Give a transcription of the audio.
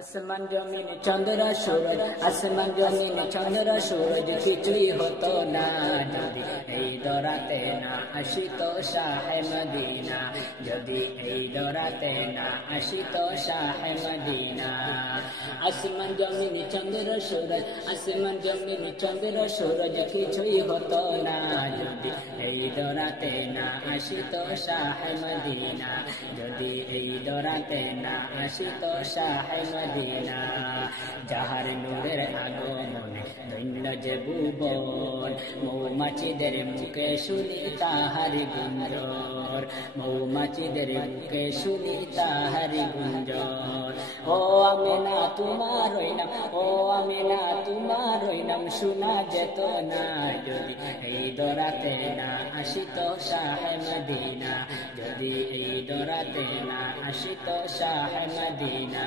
আসমান জমিন চন্দ্র সূরজ, আসমান জমিন চন্দ্র সূরজ কিছুই হতো না যদি এই দরাতে না আসিত শাহে মদিনা, যদি এই দরাতে না আসিত শাহে মদিনা। আসমান জমিন চন্দ্র সূরজ, আসমান জমিন চন্দ্র সূরজ কিছুই হতো না যদি এই দরাতে না আসিত শাহে মদিনা, যদি এই দরাতে না আসিত শাহে মদিনা। যাহার নূরের আগমনে ধন্য যে ভুবন, মৌমাছিদের মুখে শুনি তাহার গুঞ্জন, মৌমাছিদের মুখে শুনি তাহার গুঞ্জন। ও আমিনা তোমার নাম, ও আমিনা তোমার নাম শোনা যেত না যদি এই দরাতে না আসিত শাহে মদিনা, যদি এই দরাতে না আসিত শাহে মদিনা।